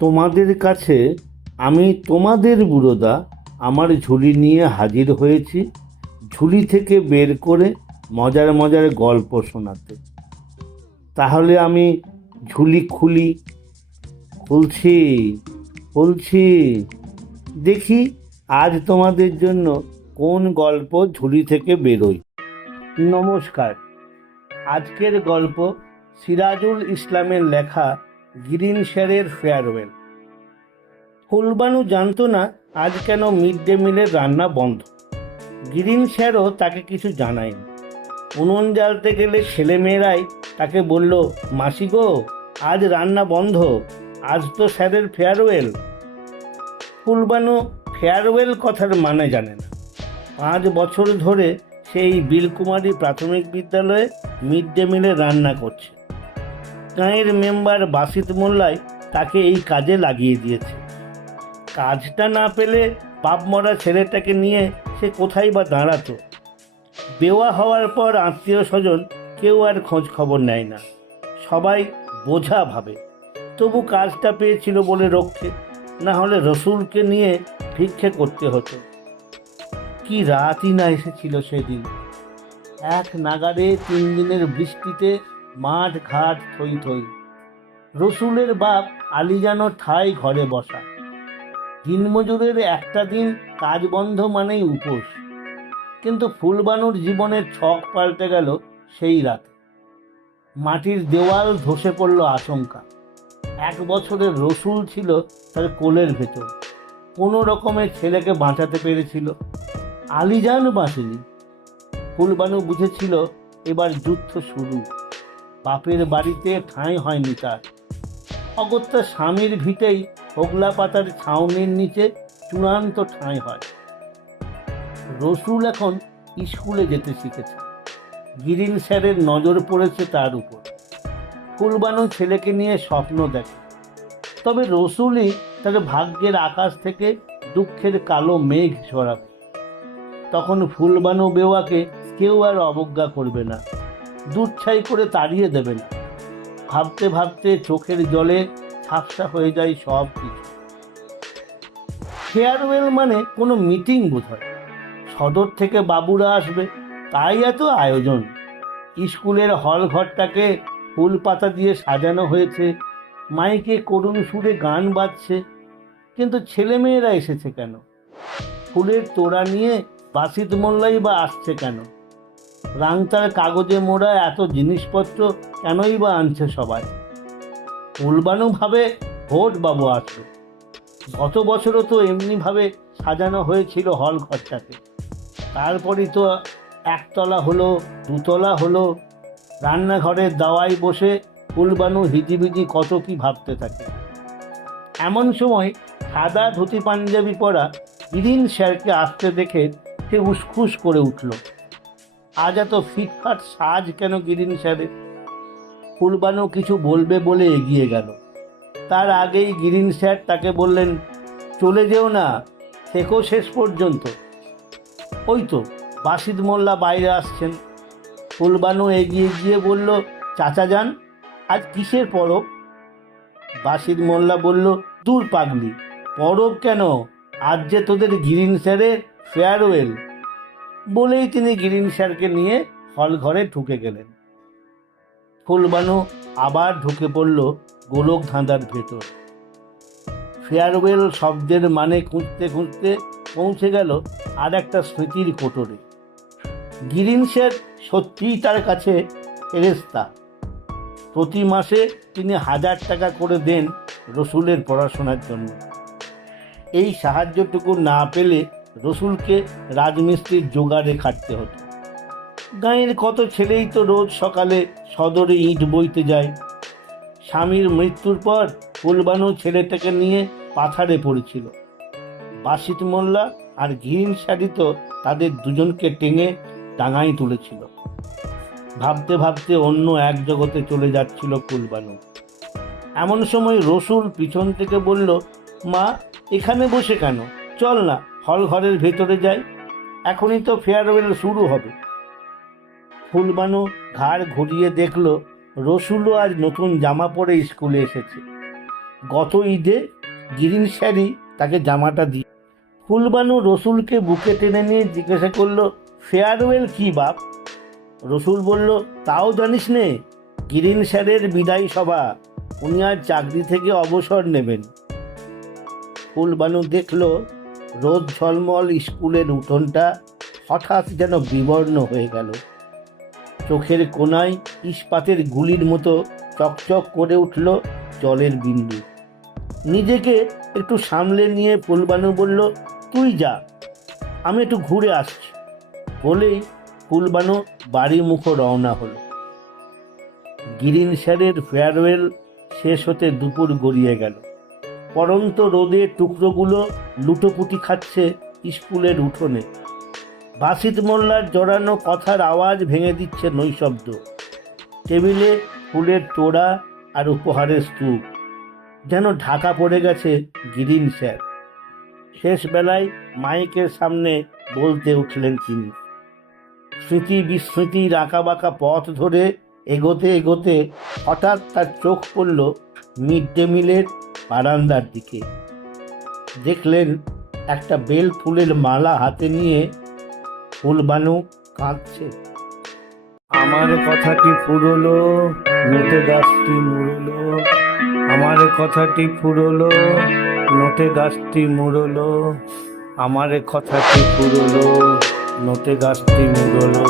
তোমাদের কাছে আমি তোমাদের বুড়োদা আমার ঝুলি নিয়ে হাজির হয়েছি, ঝুলি থেকে বের করে মজার মজার গল্প শোনাতে। তাহলে আমি ঝুলি খুলছি খুলছি, দেখি আজ তোমাদের জন্য কোন গল্প ঝুলি থেকে বেরোয়। নমস্কার। আজকের গল্প সিরাজুল ইসলামের লেখা গ্রিন শেরের ফেয়ারওয়েল। ফুলবানু জানতো না আজ কেন মিড ডে মিলের রান্না বন্ধ। গ্রিন শেরও তাকে কিছু জানায়নি। উনুন জ্বালতে গেলে ছেলেমেয়েরাই তাকে বলল, মাসি গো, আজ রান্না বন্ধ, আজ তো স্যারের ফেয়ারওয়েল। ফুলবানু ফেয়ারওয়েল কথার মানে জানে না। 5 বছর ধরে সেই বীরকুমারী প্রাথমিক বিদ্যালয়ে মিড ডে মিলে রান্না করছে। গাঁয়ের মেম্বার বাসিত মোল্লাই তাকে এই কাজে লাগিয়ে দিয়েছে। কাজটা না পেলে বাপ মরা ছেলেটাকে নিয়ে সে কোথায় বা দাঁড়াতো। বেওয়া হওয়ার পর আত্মীয় স্বজন কেউ আর খোঁজ খবর নেয় না, সবাই বোঝা ভাবে। তবু কাজটা পেয়েছিল বলে রক্ষে, না হলে রসুলকে নিয়ে ভিক্ষে করতে হতো। কি রাতই না এসেছিল সেদিন। এক নাগাড়ে 3 দিনের বৃষ্টিতে মাঠ ঘাট থই থই। রসুলের বাপ আলীজানো ঠাই ঘরে বসা। দিনমজুরের একটা দিন কাজ বন্ধ মানেই উপোস। কিন্তু ফুলবানুর জীবনের ছক পাল্টে গেল সেই রাতে। মাটির দেওয়াল ধসে পড়ল আশঙ্কা। 1 বছরের রসুল ছিল তার কোলের ভেতর, কোনো রকমে ছেলেকে বাঁচাতে পেরেছিল। আলীজান বাঁচেনি। ফুলবানু বুঝেছিল এবার যুদ্ধ শুরু। বাপের বাড়িতে ঠাঁই হয়নি তার। অগত্যা স্বামীর ভিটেই হোগলা পাতার ছাউনির নিচে চূড়ান্ত ঠাঁই হয়। রসুল এখন স্কুলে যেতে শিখেছে। গ্রিন স্যারের নজর পড়েছে তার উপর। ফুলবানু ছেলেকে নিয়ে স্বপ্ন দেখে, তবে রসুলই তার ভাগ্যের আকাশ থেকে দুঃখের কালো মেঘ সরাবে। তখন ফুলবানু বেওয়াকে কেউ আর অবজ্ঞা করবে না, দুধছাই করে তাড়িয়ে দেবে না। ভাবতে ভাবতে চোখের জলে ঝাপসা হয়ে যায় সব কিছু। ফেয়ারওয়েল মানে কোনো মিটিং বোধ হয়। সদর থেকে বাবুরা আসবে, তাই এত আয়োজন। স্কুলের হল ঘরটাকে ফুল পাতা দিয়ে সাজানো হয়েছে, মাইকে করুণ সুরে গান বাজছে। কিন্তু ছেলেমেয়েরা এসেছে কেন? ফুলের তোড়া নিয়ে বাসিত মোল্লাই বা আসছে কেন? রাংতার কাগজে মোড়া এত জিনিসপত্র কেনই বা আনছে সবাই? ফুলবানু ভাবে ভোট বাবু আসবে। গত বছরও তো এমনিভাবে সাজানো হয়েছিল হল ঘরটাকে। তারপরই তো 1 তলা হলো, 2 তলা হলো। রান্নাঘরের দাওয়ায় বসে ফুলবানু হিজিবিজি কত কি ভাবতে থাকে। এমন সময় সাদা ধুতি পাঞ্জাবি পরা গ্রিন স্যারকে আসতে দেখে সে উসখুস করে উঠল। আজ এত ফিটফাট সাজ কেন গ্রিন স্যারের? ফুলবানু কিছু বলবে বলে এগিয়ে গেল। তার আগেই গ্রিন স্যার তাকে বললেন, চলে যেও না, থেকো শেষ পর্যন্ত। ওই তো বাসিত মোল্লা বাইরে আসছেন। ফুলবানু এগিয়ে গিয়ে বলল, চাচা যান, আজ কিসের পরব? বাসিত মোল্লা বলল, দূর পাগলি, পরব কেন, আজ যে তোদের গ্রিন স্যারের ফেয়ারওয়েল। বলেই তিনি গ্রিন স্যারকে নিয়ে হল ঘরে ঢুকে গেলেন। ফুলবানু আবার ঢুকে পড়ল গোলক ধাঁধার ভেতর। ফেয়ারওয়েল শব্দের মানে খুঁজতে খুঁজতে পৌঁছে গেল আর একটা স্মৃতির কোটরে। গ্রিন স্যার সত্যিই তার কাছে ফেরেশতা। প্রতি মাসে তিনি 1000 টাকা করে দেন রসুলের পড়াশোনার জন্য। এই সাহায্যটুকু না পেলে রসুলকে রাজমিস্ত্রির জোগাড়ে খাটতে হতো। গাঁয়ের কত ছেলেই তো রোজ সকালে সদরে ইট বইতে যায়। স্বামীর মৃত্যুর পর ফুলবানু ছেলেটাকে নিয়ে পাথারে পড়েছিল। বাসিত মোল্লা আর গ্রিন শাড়ি তো তাদের দুজনকে টেনে ডাঙায় তুলেছিল। ভাবতে ভাবতে অন্য এক জগতে চলে যাচ্ছিল ফুলবানু। এমন সময় রসুল পিছন থেকে বলল, মা, এখানে বসে কেন? চল না হল ঘরের ভেতরে যাই, এখনই তো ফেয়ারওয়েল শুরু হবে। ফুলবানু ঘাড় ঘুরিয়ে দেখল রসুলও আজ নতুন জামা পরে স্কুলে এসেছে। গত ঈদে গিরিন স্যারই তাকে জামাটা দিয়ে। ফুলবানু রসুলকে বুকে টেনে নিয়ে জিজ্ঞাসা করলো, ফেয়ারওয়েল কি বাপ? রসুল বলল, তাও জানিস নে, গিরিন স্যারের বিদায় সভা, উনি আর চাকরি থেকে অবসর নেবেন। ফুলবানু দেখল রোদ ঝলমল স্কুলের উঠোনটা হঠাৎ যেন বিবর্ণ হয়ে গেল। চোখের কোণায় ইস্পাতের গুলির মতো চকচক করে উঠল জলের বিন্দু। নিজেকে একটু সামলে নিয়ে ফুলবানু বলল, তুই যা, আমি একটু ঘুরে আসছি। বলেই ফুলবানু বাড়ি মুখো রওনা হলো। গিরিন স্যারের ফেয়ারওয়েল শেষ হতে দুপুর গড়িয়ে গেল। পড়ন্ত রোদে টুকরোগুলো লুটোপুটি খাচ্ছে স্কুলের উঠোনে। বাসিত মোল্লার জড়ানো কথার আওয়াজ ভেঙে দিচ্ছে নৈশব্দ। টেবিলে ফুলের তোড়া আর উপহারের স্তূপ, যেন ঢাকা পড়ে গেছে গিরিন স্যার। শেষ বেলায় মাইকের সামনে বলতে উঠলেন তিনি। স্মৃতি বিস্মৃতির আঁকাবাঁকা পথ ধরে এগোতে এগোতে হঠাৎ তার চোখ পড়ল মিড ডে মিলের বারান্দার দিকে। দেখলেন একটা বেল ফুলের মালা হাতে নিয়ে ফুলবানু কাঁদছে। আমার কথাটি ফুরলো, নোটে গাছটি মুড়লো, আমার কথাটি ফুরলো, নোটে গাছটি মুড়লো, আমার কথাটি ফুরলো, নোটে গাছটি মুড়লো।